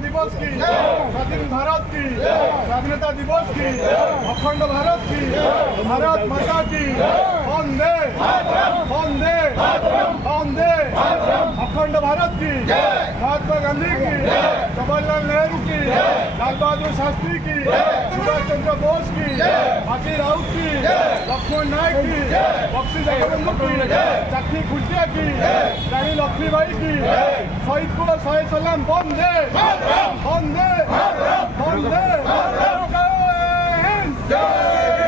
दिवस की, स्वाधीन भारत की, स्वाधीनता दिवस की, अखंड भारत की, भारत माता की वंदे वंदे वंदे, अखंड भारत की, महात्मा गांधी की, जवाहरलाल नेहरू की, लाल बहादुर शास्त्री की, सुभाष चंद्र बोस की, बाकी राउत की, लक्ष्मण नायक की, बक्सी जगबंधु की, चाकी खुटिया की, रानी लक्ष्मीबाई की, शहीद को शहे सलाम वंदे वंदे वंदे। जय हिंद।